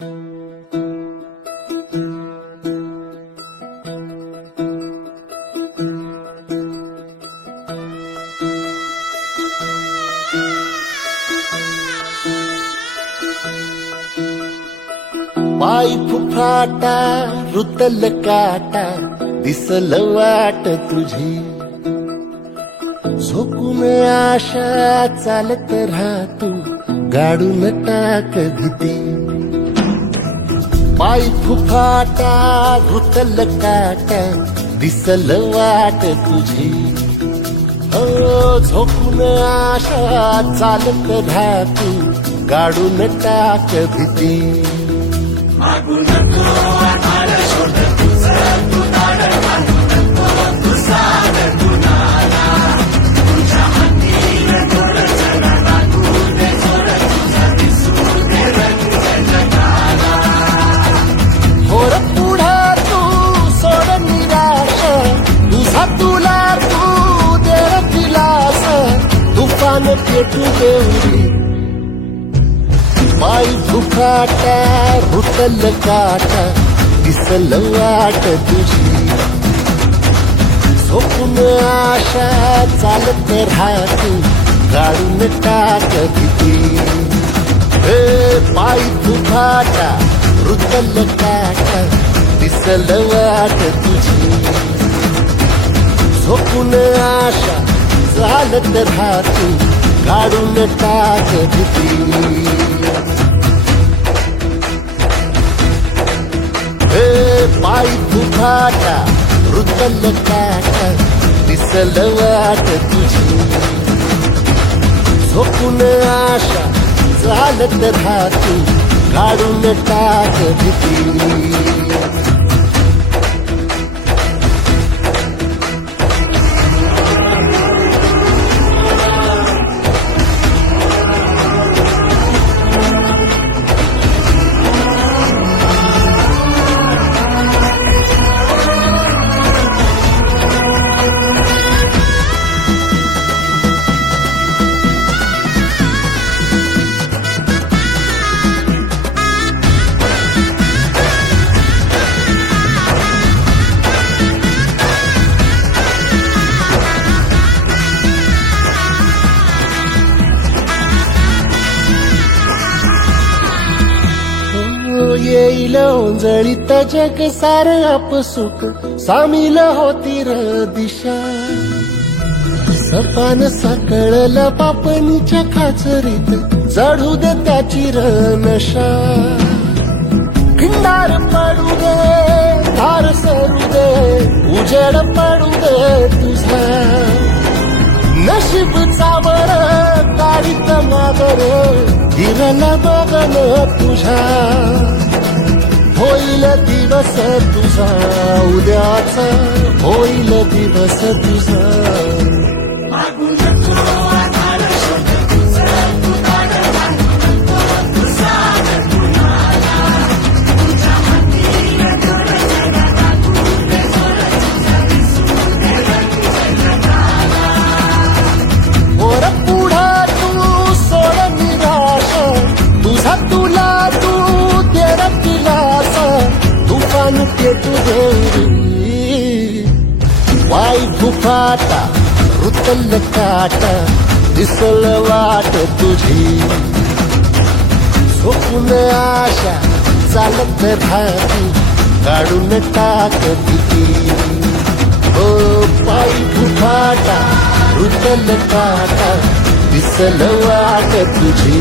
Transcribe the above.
पाय फुफाटा रुतल काटा दिसल वाट तुझी झोकून आशा चालत राहतो गाडून टाक भीती पाय फुफाटा रुतल काटा दिसल वाट तुझी झोकून आशा चालत राहतो गाडून टाक भीती मागून तो आधार शोध तुझं तू दाड मागून तो तुझा गुणाला तुझ्या हातीन थोडं जरा लागू दे जोर तुझा दिसू दे रंग जगाला होर पुढा तू सोड निराश तुझा तुला तू दे दिलास तुफान पेटू देऊरी पाय फुफाटा रुतल काटा दिसल वाट तुझी झोपून आशा चालत राहतो गाडून टाक भीती पाय फुफाटा रुतल काटा दिसल वाट तुझी झोपून आशा चालत राहतो गाडून टाक भीती पाय फुफाटा रुतल काटा दिसल वाट तुझी झोपून आशा चालत राहतो गाडून टाक भीती येईल ओंजळीत जग सार आपसुक सामील होती र दिशा सपान साकळला पापणीच्या खाचरीत चढू दे त्याची र नशा खिंडार पडू दे धार सरू दे उजेड पडू दे तुझा नशीब चावर तारीत मागर हिरल बघन तुझा होईल दिवस तुझा उद्याचा होईल दिवस तुझा मागून तो आधार शोध तुझं तू दाड मागून तो तुझा गुणाला तुझ्या हातीन थोडं जरा लागू दे जोर तुझा दिसू दे रंग जगाला होर पुढा तू सोड निराश तुझा तुला तू तेरा दिलास तुफान पेटू देऊरी पाय फुफाटा रुतल काटा दिसल वाट तुझी झोपून आशा चालत राहतो गाडून टाक भीती पाय फुफाटा रुतल काटा दिसल वाट तुझी